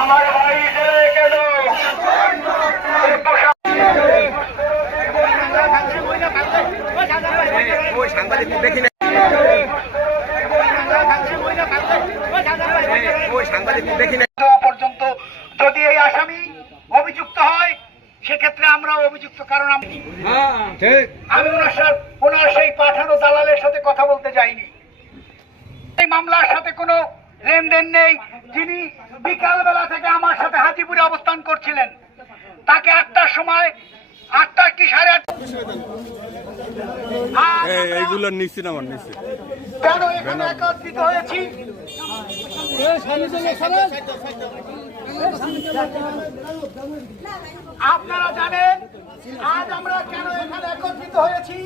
আমার ভাই কেন সাংবাদিক দেখি না, সাংবাদিক দেখি না পর্যন্ত যদি এই আসামি অভিযুক্ত হয় সেক্ষেত্রে আমরাও অভিযুক্ত, কারণ আমি ওনার সেই পাঠানো দালালের সাথে কথা বলতে যাইনি। এই মামলার সাথে কোনো লেনদেন নেই। যিনি বিকালবেলা থেকে আমার সাথে হাজিপুরে অবস্থান করছিলেন, তাকে 8টার সময় 8টা কি 8:30 এইগুলোর নিশ্চিত আমার নিশ্চিত কেন এখানে একত্রিত হয়েছি আপনারা জানেন। আজ আমরা কেন এখানে একত্রিত হয়েছি